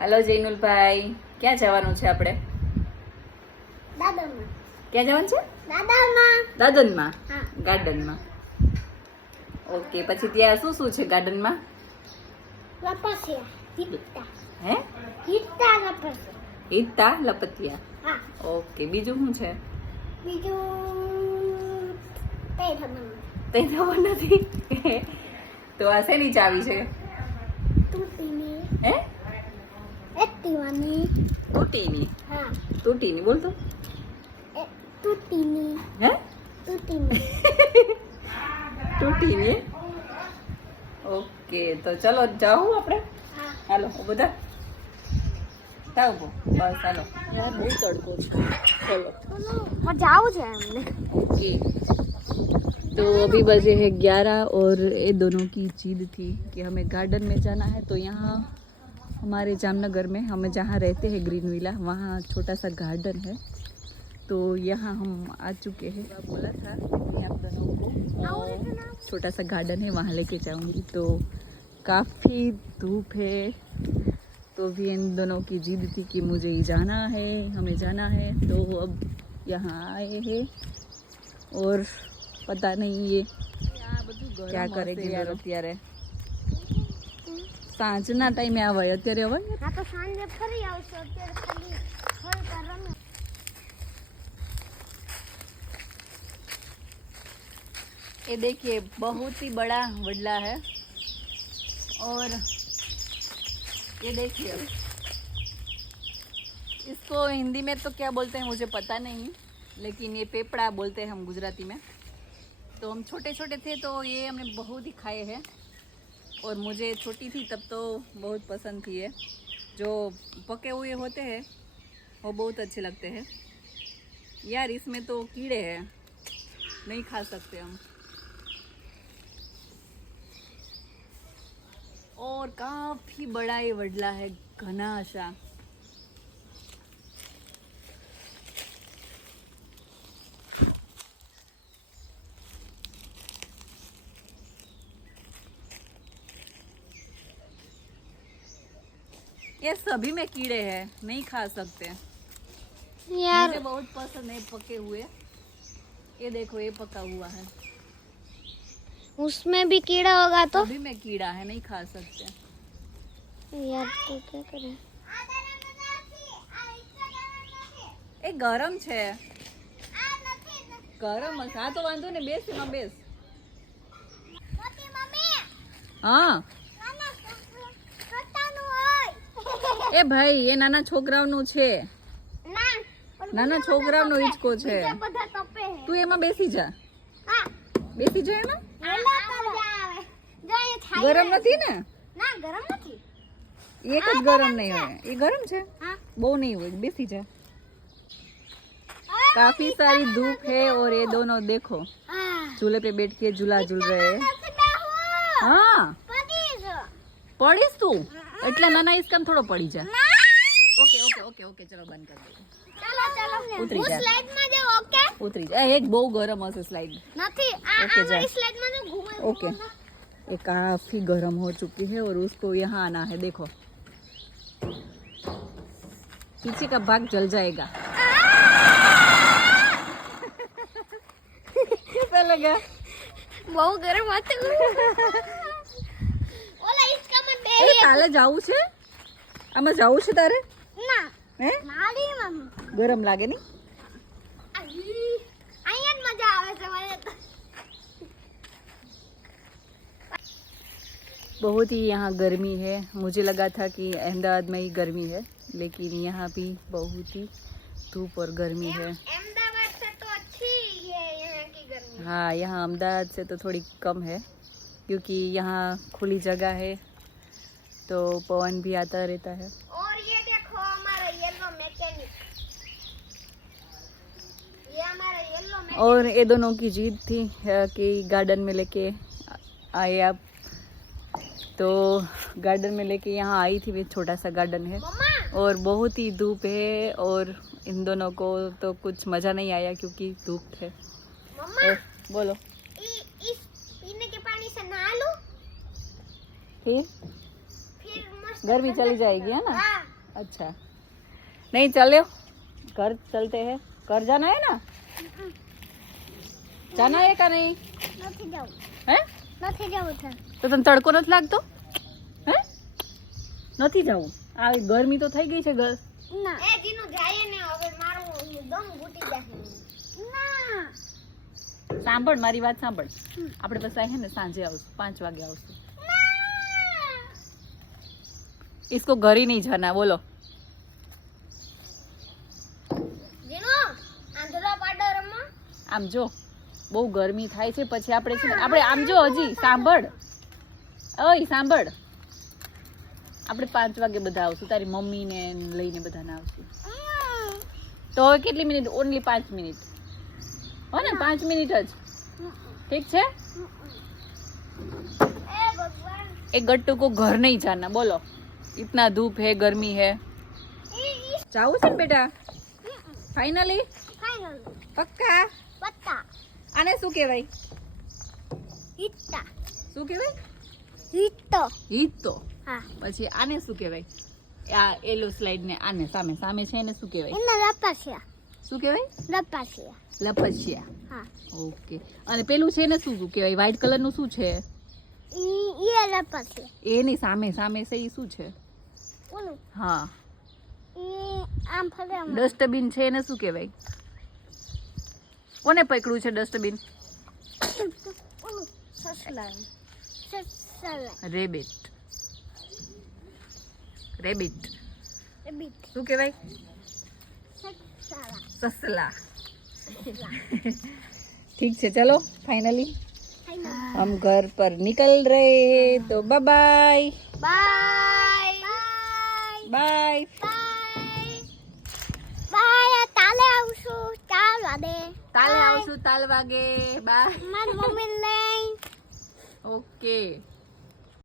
Hello जैनुलભાઈ, ક્યાં જવાનું છે આપણે? દાદરમાં. ક્યાં જવાનું છે? દાદરમાં. દાદનમાં? હા. ગાર્ડનમાં. ઓકે, પછી ત્યાં શું શું છે ગાર્ડનમાં? લપસ્યા. હિત્તા. હે? હિત્તા લપસ્યા. ઈતા લપતિયા. હા. ઓકે, બીજું શું છે? બીજું કઈ ખબર નથી. તને ખબર નથી? તો આ શેની ચાવી છે? તૂટીની. હે? એક્ટિવાની. તૂટીની. હા. તૂટીની બોલ તો. તૂટીની. હે? તૂટીની. તૂટીની. ઓકે, તો ચલો જાઉં આપણે? હા. હાલો બધા જાઓ બસ હાલો. યાર બહુ તડકો છે. ચલો મજા આવું છે એમને. ओके, तो अभी बजे है 11 और ये दोनों की जिद थी कि हमें गार्डन में जाना है। तो यहाँ हमारे जामनगर में हमें जहाँ रहते हैं ग्रीन विला, वहाँ छोटा सा गार्डन है। तो यहाँ हम आ चुके हैं। बोला था कि आप दोनों को छोटा सा गार्डन है, वहाँ लेके जाऊँगी। तो काफ़ी धूप है, तो भी इन दोनों की जिद थी कि मुझे ही जाना है, हमें जाना है। तो अब यहाँ आए हैं और पता नहीं ये क्या करेगी यार। અત્યારે સાંજના ટાઈમે આવે, અત્યારે હવે હા તો સાંજે ફરી આવશો. અત્યારે ખાલી થોડીક રમે. ये देखिए बहुत ही बड़ा वडला है और ये देखिए इसको हिंदी में तो क्या बोलते हैं मुझे पता नहीं, लेकिन ये पेपड़ा बोलते हैं हम गुजराती में। तो हम छोटे छोटे थे तो ये हमने बहुत ही खाए हैं और मुझे छोटी थी तब तो बहुत पसंद थी ये। जो पके हुए होते हैं वो बहुत अच्छे लगते हैं यार। इसमें तो कीड़े हैं, नहीं खा सकते हम। और काफी बड़ा ये वडला है, घना सा। ये सभी में कीड़े हैं, नहीं खा सकते यार मुझे बहुत पसंद है पके हुए। ये देखो ये पका हुआ है, उसमें भी कीड़ा होगा तो सभी में कीड़ा है, नहीं खा सकते। यार तो क्या करें. એ ગરમ છે, ગરમ હશે. હા તો વાંધો ને, બેસ એમાં બેસ. હા એ ભાઈ એ નાના છોકરાઓનું છે, નાના છોકરાઓનો હિંચકો છે. તું એમાં બેસી જા, બેસી જા એમાં. ગરમ નથી ને? ના ગરમ નથી. એક જ ગરમ નહીં હોય, એ ગરમ છે, બહુ नहीं હોય. બેસી जा। काफी सारी धूप है और ये दोनों देखो झूले पे बैठ के झूला झूल रहे हैं। हाँ पड़ीस तू એટલે નાના હિસકામ થોડો પડી જા। ઓકે ઓકે ઓકે ઓકે ચલો બંધ कर दो। ચાલો ચાલો ઉતરી જા, સ્લાઇડ માં જાઓ. ઓકે ઉતરી જા। એક બહુ ગરમ હશે સ્લાइड નથી આ ओके, जा। મારી સ્લાઇડ માં તો ઘૂમે. ओके, ये काफी गर्म हो चुकी है और उसको यहाँ आना है। देखो पीछे का भाग जल जाएगा। कैसा लगा? બહુ ગરમ હતું. ઓલા હિસકામાં એ તાલે જાવું છે, આમાં જાવું છે તારે? ના હે મારી મમ્મી ગરમ લાગે નહીં? અહીંયા જ મજા આવે છે મને તો. बहुत ही यहाँ गर्मी है। मुझे लगा था कि अहमदाबाद में ही गर्मी है, लेकिन यहाँ भी बहुत ही धूप और गर्मी है। अहमदाबाद से तो अच्छी है यहाँ की गर्मी. हाँ यहाँ अहमदाबाद से तो थोड़ी कम है, क्योंकि यहाँ खुली जगह है तो पवन भी आता रहता है। और ये देखो हमारा येलो मैकेनिक, ये हमारा येलो मैकेनिक. और ये दोनों की जिद थी कि गार्डन में लेके आए आप। तो गार्डन में लेके यहाँ आई थी। छोटा सा गार्डन है मम्मा और बहुत ही धूप है और इन दोनों को तो कुछ मज़ा नहीं आया क्योंकि धूप है। मम्मा बोलो इस पीने के पानी से नहा लूं फिर फिर मस्त गर्मी चली जाएगी है ना। हाँ अच्छा नहीं चले घर चलते हैं घर जाना है ना जाना है का नहीं નથી જવું હે નથી જવું છે તો તને તડકો નથી લાગતો હે નથી જવું આ ગરમી તો થઈ ગઈ છે ઘર ના એ જીનો જાય ને હવે મારું દમ ઘૂટી જશે ના સાંભળ મારી વાત સાંભળ આપણે બસ આયા ને સાંજે આવશું 5 વાગે આવશું इसको घर ही नहीं जाना बोलो જીનો આંધળા પાડો રમવા આમ જો બહુ ગરમી થાય છે પછી આપણે છે ને આપણે આમ જો હજી સાંભળ ઓય સાંભળ આપણે 5 વાગે બધા આવશું તારી મમ્મીને લઈને બધાને આવશું તો હવે કેટલી મિનિટ ઓનલી 5 મિનિટ हो ना 5 मिनट જ ठीक છે એ ભગવાન एक गट्टू को घर नहीं जाना बोलो इतना धूप है गर्मी है जाओ છે ને બેટા ફાઇનલી ફાઇનલ પક્કા પત્તા આને શું કહેવાય હિટ્ટા શું કહેવાય હિટ્ટો હીટ તો હા પછી આને શું કહેવાય આ એલો સ્લાઇડ ને આને સામે સામે છે એને શું કહેવાય એના લપાસિયા શું કહેવાય લપસિયા હા ઓકે અને પેલું છે ને શું કહેવાય વ્હાઈટ કલર નું શું છે ઈ લપાસિયા એની સામે સામે છે ઈ શું છે ઓલું હા ઈ આમ ફરે આમ ડસ્ટબિન છે એને શું કહેવાય કોને પકડ્યું છે ડસ્ટબિન ઓલું સસલા રેબિટ રેબિટ બીટ શું કહેવાય સસલા ससला ठीक है चलो फाइनली हम घर पर निकल रहे हैं तो bye bye bye bye bye તાલે આવશું 4 વાગે ताले आवशु ताल वागे बाय મારી મમ્મી લઈ ओके